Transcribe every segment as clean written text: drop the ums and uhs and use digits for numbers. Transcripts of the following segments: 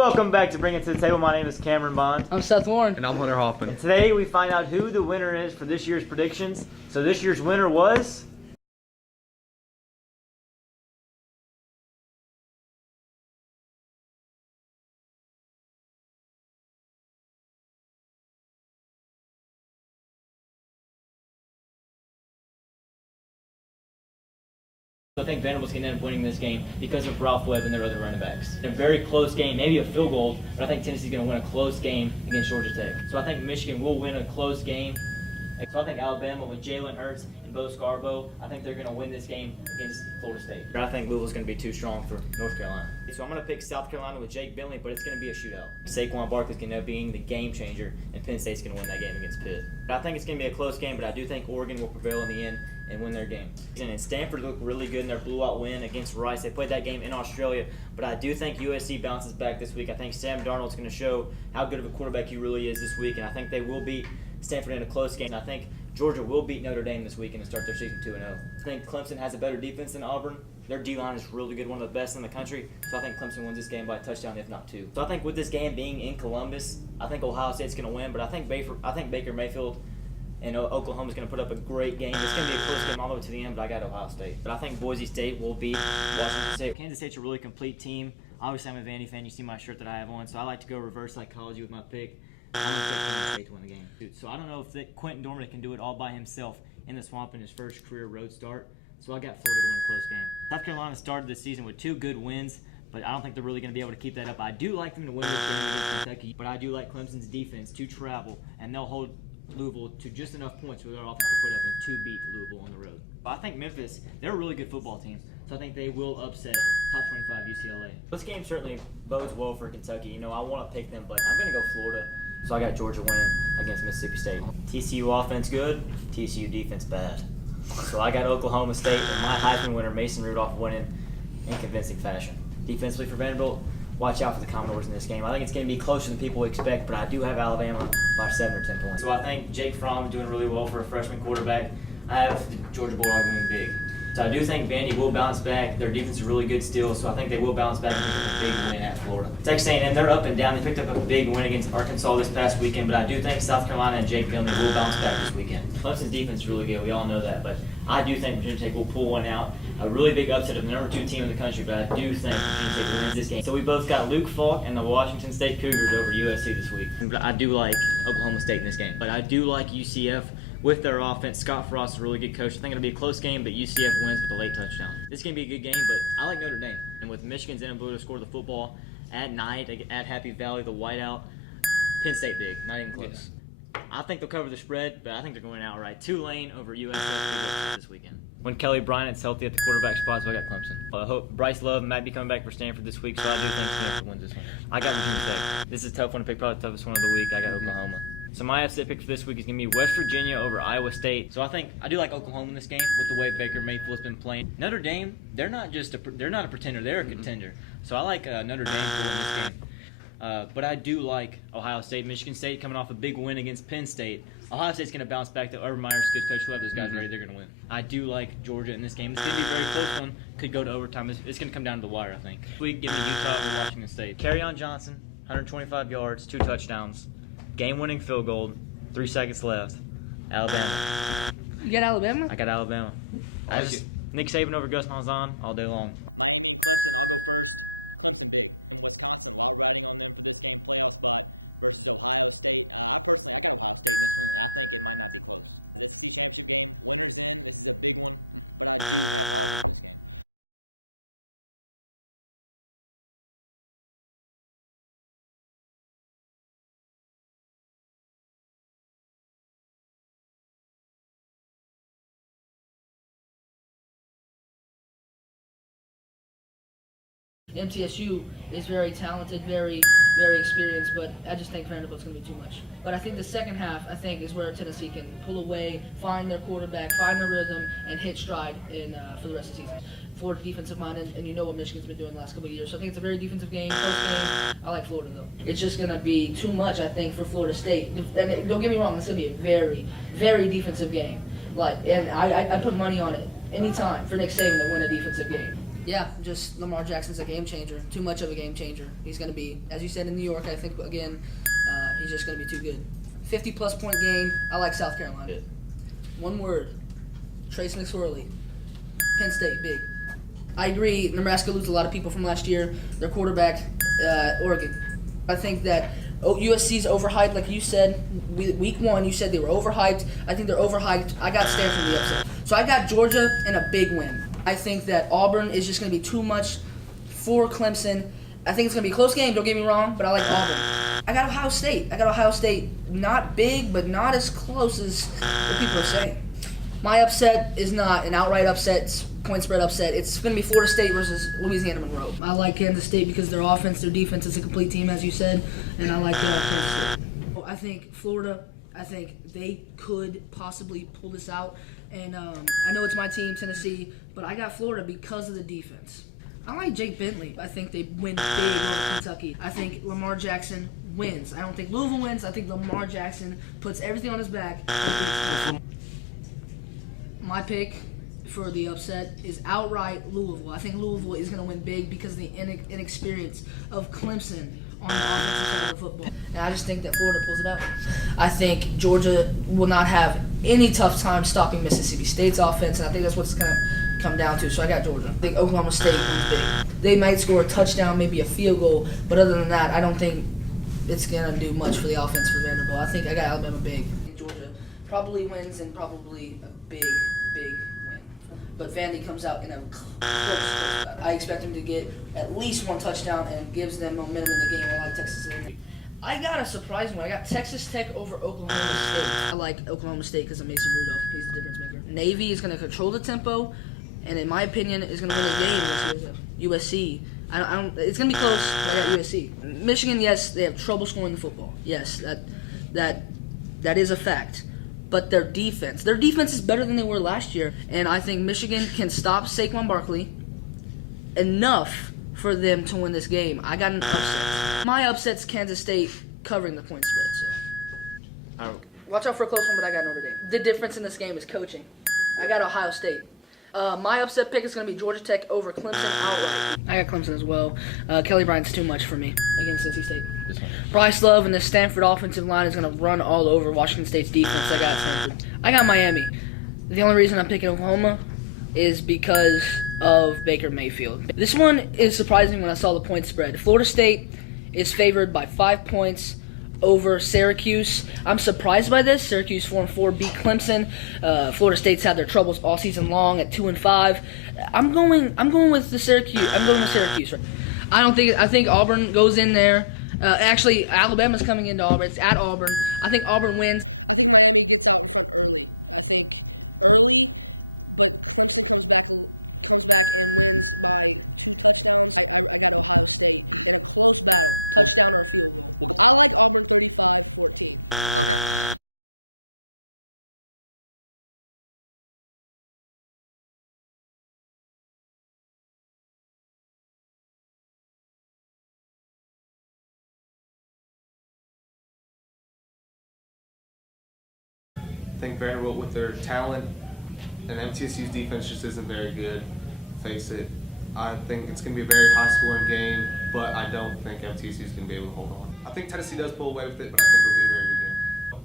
Welcome back to Bring It to the Table. My name is Cameron Bond. I'm Seth Warren. And I'm Hunter Hoffman. And today we find out who the winner is for this year's predictions. So this year's winner was... I think Vanderbilt's going to end up winning this game because of Ralph Webb and their other running backs. A very close game, maybe a field goal, but I think Tennessee's going to win a close game against Georgia Tech. So I think Michigan will win a close game. So I think Alabama with Jalen Hurts and Bo Scarborough, I think they're going to win this game against Florida State. But I think Louisville's going to be too strong for North Carolina. So I'm going to pick South Carolina with Jake Bentley, but it's going to be a shootout. Saquon Barkley's going to end up being the game changer, and Penn State's going to win that game against Pitt. But I think it's going to be a close game, but I do think Oregon will prevail in the end and win their game. And Stanford looked really good in their blowout win against Rice. They played that game in Australia, but I do think USC bounces back this week. I think Sam Darnold's going to show how good of a quarterback he really is this week, and I think they will beat Stanford in a close game. I think Georgia will beat Notre Dame this weekend and start their season 2-0. I think Clemson has a better defense than Auburn. Their D-line is really good, one of the best in the country. So I think Clemson wins this game by a touchdown, if not two. So I think with this game being in Columbus, I think Ohio State's going to win, but I think Baker Mayfield and Oklahoma's going to put up a great game. It's going to be a close game all the way to the end, but I got Ohio State. But I think Boise State will beat Washington State. Kansas State's a really complete team. Obviously, I'm a Vandy fan. You see my shirt that I have on, so I like to go reverse psychology with my pick. I'm going to pick Kansas State to win the game. So I don't know if Quentin Dormant can do it all by himself in the Swamp in his first career road start. So I got Florida to win a close game. South Carolina started this season with 2 good wins, but I don't think they're really going to be able to keep that up. I do like them to win this game against Kentucky, but I do like Clemson's defense to travel, and they'll hold Louisville to just enough points where they're off to put up and to beat Louisville on the road. But I think Memphis, they're a really good football team, so I think they will upset top 25 UCLA. This game certainly bodes well for Kentucky. You know, I want to pick them, but I'm going to go Florida. So I got Georgia winning against Mississippi State. TCU offense good, TCU defense bad. So I got Oklahoma State and my Heisman winner Mason Rudolph winning in convincing fashion. Defensively for Vanderbilt, watch out for the Commodores in this game. I think it's going to be closer than people expect, but I do have Alabama by 7 or 10 points. So I think Jake Fromm doing really well for a freshman quarterback. I have the Georgia Bulldogs winning big. So I do think Vandy will bounce back. Their defense is really good still, so I think they will bounce back and pick up a big win at Florida. Texas A&M, they're up and down. They picked up a big win against Arkansas this past weekend, but I do think South Carolina and Jake Bentley will bounce back this weekend. Clemson's defense is really good. We all know that, but I do think Virginia Tech will pull one out. A really big upset of the number 2 team in the country, but I do think Virginia Tech wins this game. So we both got Luke Falk and the Washington State Cougars over USC this week. But I do like Oklahoma State in this game, but I do like UCF. With their offense, Scott Frost is a really good coach. I think it'll be a close game, but UCF wins with a late touchdown. This is going to be a good game, but I like Notre Dame. And with Michigan's inability to score the football at night, at Happy Valley, the whiteout, Penn State big, not even close. I think they'll cover the spread, but I think they're going outright. Tulane over USF this weekend. When Kelly Bryant's healthy at the quarterback spot, so I got Clemson. I hope Bryce Love might be coming back for Stanford this week, so I do think Stanford wins this one. I got Virginia Tech. This is a tough one to pick, probably the toughest one of the week. I got Oklahoma. So my upset pick for this week is going to be West Virginia over Iowa State. So I do like Oklahoma in this game with the way Baker Mayfield's been playing. Notre Dame, they're not a pretender, they're a contender. So I like Notre Dame to win this game. But I do like Ohio State, Michigan State coming off a big win against Penn State. Ohio State's going to bounce back. Urban Meyer's a good coach. Whoever those guys ready, they're going to win. I do like Georgia in this game. It's going to be a very close one. Could go to overtime. It's going to come down to the wire, I think. This week, give me Utah over Washington State. Kerryon Johnson, 125 yards, 2 touchdowns, game-winning field goal. 3 seconds left. Alabama. You got Alabama? I got Alabama. Nick Saban over Gus Malzahn all day long. MTSU is very talented, very experienced, but I just think Vanderbilt's going to be too much. But I think the second half, is where Tennessee can pull away, find their quarterback, find their rhythm, and hit stride for the rest of the season. Florida defensive minded, and you know what Michigan's been doing the last couple of years. So I think it's a very defensive game, close game. I like Florida, though. It's just going to be too much, I think, for Florida State. And don't get me wrong, it's going to be a very defensive game. And I put money on it anytime for Nick Saban to win a defensive game. Yeah, just Lamar Jackson's a game changer. Too much of a game changer. He's going to be, as you said, in New York, I think, again, he's just going to be too good. 50-plus point game. I like South Carolina. Good. One word. Trace McSorley. Penn State, big. I agree. Nebraska loses a lot of people from last year. Their quarterback, Oregon. I think that USC's overhyped, like you said. Week 1, you said they were overhyped. I think they're overhyped. I got Stanford in the upset. So I got Georgia in a big win. I think that Auburn is just going to be too much for Clemson. I think it's going to be a close game, don't get me wrong, but I like Auburn. I got Ohio State. Not big, but not as close as what people are saying. My upset is not an outright upset, it's point spread upset. It's going to be Florida State versus Louisiana Monroe. I like Kansas State because their offense, their defense is a complete team, as you said, and I like Kansas State. I think Florida, they could possibly pull this out. And I know it's my team, Tennessee, but I got Florida because of the defense. I like Jake Bentley. I think they win big over Kentucky. I think Lamar Jackson wins. I don't think Louisville wins. I think Lamar Jackson puts everything on his back. My pick for the upset is outright Louisville. I think Louisville is going to win big because of the inexperience of Clemson on the offensive side of football. And I just think that Florida pulls it out. I think Georgia will not have any tough time stopping Mississippi State's offense, and I think that's what's going to come down to. So I got Georgia. I think Oklahoma State wins big. They might score a touchdown, maybe a field goal, but other than that, I don't think it's going to do much for the offense for Vanderbilt. I think I got Alabama big. I think Georgia probably wins and probably a big win. But Vandy comes out in a close battle. I expect him to get at least one touchdown and gives them momentum in the game. I like Texas A&M. I got a surprising one. I got Texas Tech over Oklahoma State. I like Oklahoma State because of Mason Rudolph. He's the difference maker. Navy is going to control the tempo, and in my opinion, is going to win the game against USC. It's going to be close, but I got USC. Michigan, yes, they have trouble scoring the football. Yes, that is a fact. But their defense is better than they were last year, and I think Michigan can stop Saquon Barkley enough for them to win this game. I got an upset. My upset's Kansas State covering the point spread. So watch out for a close one, but I got Notre Dame. The difference in this game is coaching. I got Ohio State. My upset pick is going to be Georgia Tech over Clemson outright. I got Clemson as well. Kelly Bryant's too much for me against NC State. Bryce Love and the Stanford offensive line is going to run all over Washington State's defense. I got Stanford. I got Miami. The only reason I'm picking Oklahoma is because of Baker Mayfield. This one is surprising when I saw the point spread. Florida State is favored by 5 points over Syracuse. I'm surprised by this. Syracuse 4-4 beat Clemson. Florida State's had their troubles all season long at 2-5. I'm going with Syracuse. I think Auburn goes in there. Actually, Alabama's coming into Auburn. It's at Auburn. I think Auburn wins. I think Vanderbilt, with their talent and MTSU's defense just isn't very good, face it. I think it's going to be a very high-scoring game, but I don't think MTSU is going to be able to hold on. I think Tennessee does pull away with it, but I think it'll be a very good game.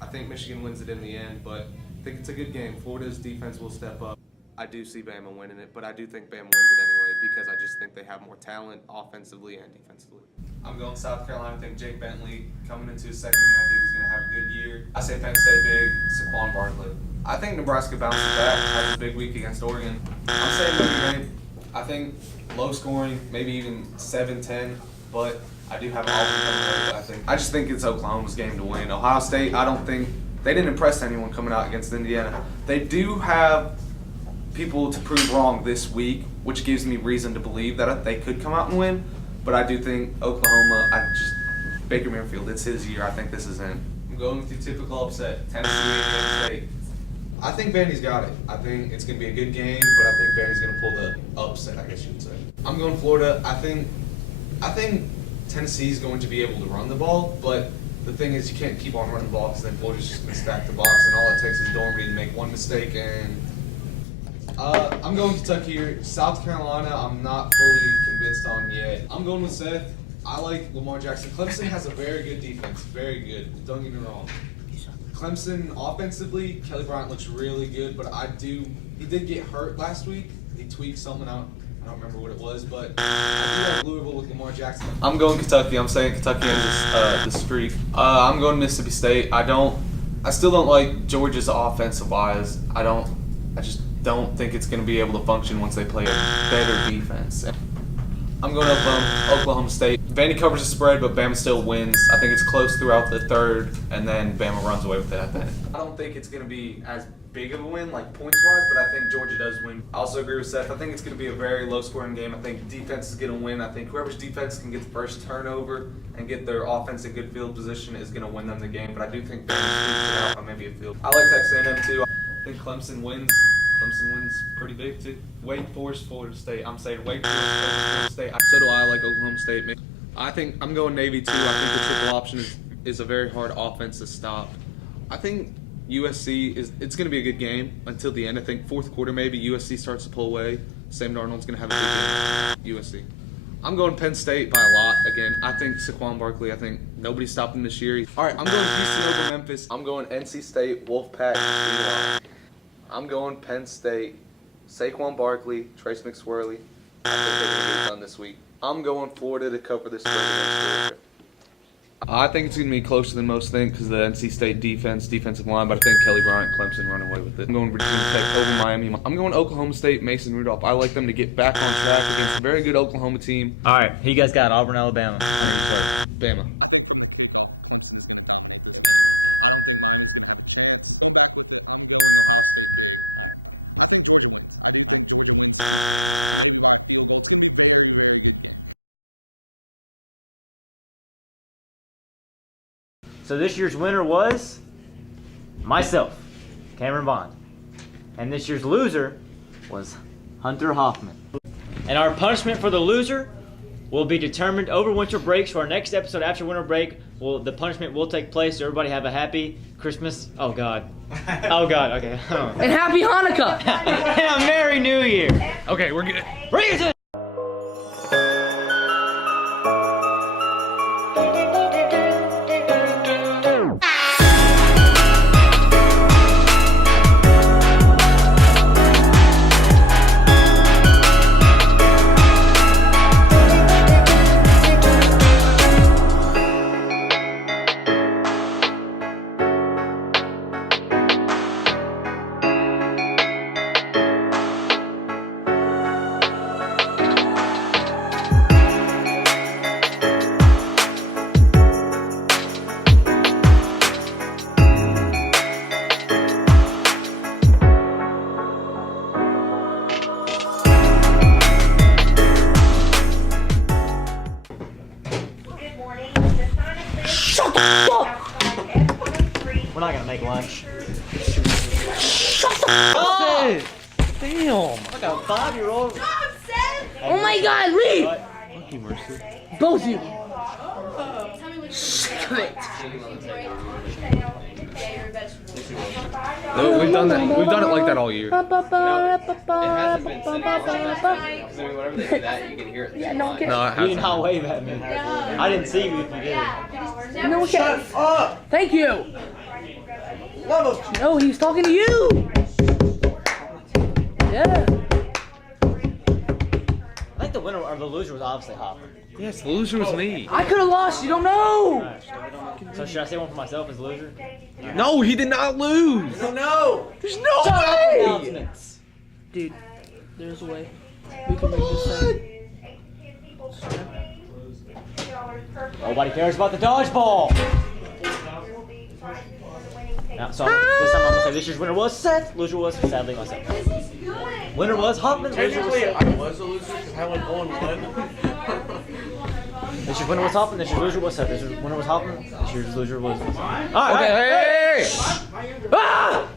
I think Michigan wins it in the end, but I think it's a good game. Florida's defense will step up. I do see Bama winning it, but I do think Bama wins it anyway because I just think they have more talent offensively and defensively. I'm going South Carolina. I think Jake Bentley, coming into his second year, I think he's going to have a good year. I say Penn State big, Saquon Barkley. I think Nebraska bounces back, has a big week against Oregon. I'm saying Notre Dame. I think low scoring, maybe even 7-10, but I do have Auburn coming late. I just think it's Oklahoma's game to win. Ohio State, I don't think they didn't impress anyone coming out against Indiana. They do have people to prove wrong this week, which gives me reason to believe that they could come out and win. But I do think Oklahoma, Baker Mayfield, it's his year. I think this is in. I'm going with your typical upset, Tennessee and Penn State. I think Vandy's got it. I think it's going to be a good game, but I think Vandy's going to pull the upset, I guess you would say. I'm going Florida. I think Tennessee's going to be able to run the ball, but the thing is you can't keep on running the ball because then Florida's just going to stack the box, and all it takes is Dormady to make one mistake, and I'm going Kentucky here. South Carolina, I'm not fully convinced on yet. I'm going with Seth. I like Lamar Jackson. Clemson has a very good defense. Very good. Don't get me wrong. Clemson offensively, Kelly Bryant looks really good, but he did get hurt last week. He tweaked something out. I don't remember what it was, but I do like Louisville with Lamar Jackson. I'm going Kentucky. I'm saying Kentucky ends the streak. I'm going Mississippi State. I still don't like Georgia's offensive wise. I just don't think it's going to be able to function once they play a better defense. I'm going Oklahoma State. Vandy covers the spread, but Bama still wins. I think it's close throughout the third, and then Bama runs away with it at the end. I don't think it's going to be as big of a win, like points-wise, but I think Georgia does win. I also agree with Seth. I think it's going to be a very low-scoring game. I think defense is going to win. I think whoever's defense can get the first turnover and get their offense in good field position is going to win them the game. But I do think Bama squeaks it out by maybe a field. I like Texas A&M too. I think Clemson wins. Clemson wins pretty big too. Wake Forest, Florida State. I'm saying Wake Forest, Florida State. So do I like Oklahoma State. I think I'm going Navy too. I think the triple option is a very hard offense to stop. I think USC it's going to be a good game until the end. I think fourth quarter maybe USC starts to pull away. Sam Darnold's going to have a big game. USC. I'm going Penn State by a lot. Again, I think Saquon Barkley. I think nobody's stopped him this year. All right, I'm going Houston over Memphis. I'm going NC State, Wolfpack. I'm going Penn State, Saquon Barkley, Trace McSorley. I think they're going to get it done this week. I'm going Florida to cover the spread against Georgia. I think it's going to be closer than most think because of the NC State defensive line, but I think Kelly Bryant, Clemson run away with it. I'm going Virginia Tech over Miami. I'm going Oklahoma State, Mason Rudolph. I like them to get back on track against a very good Oklahoma team. All right, who you guys got? Auburn, Alabama. Bama. So this year's winner was myself, Cameron Bond. And this year's loser was Hunter Hoffman. And our punishment for the loser will be determined over winter break. So our next episode after winter break, the punishment will take place. So everybody have a happy Christmas. Oh God. Oh God, okay. And happy Hanukkah! And a Merry New Year. Okay, we're good. Bring it to We're not gonna make lunch. Oh! Damn! Like a 5-year-old. Oh my God, leave! Fuck you, Mercy. Both of you. Shut it. No, we've done that. We've done it like that all year. It hasn't been sitting on because I mean, whenever they do that, you can hear it. Yeah, no one cares. No, it You did hasn't. not wave at me. I didn't see you if you did. No one cares. Thank you. No, he's talking to you. Yeah. I think the winner or the loser was obviously Hopper. Yes, the loser was me. I could have lost. You don't know. So should I say one for myself as loser? No, he did not lose. No! There's no way. Announcements. Dude, there's a way. We can make this thing. Nobody cares about the dodgeball. Now, so this time I'm gonna say this year's winner was Seth. Loser was sadly myself. Winner was Hoffman. Loser was Seth. I was a loser because I went 0-1. This year's winner was Hoffman. This year's loser was Seth. This year's winner was Hoffman. This year's loser was. All right. Okay, hey. Ah!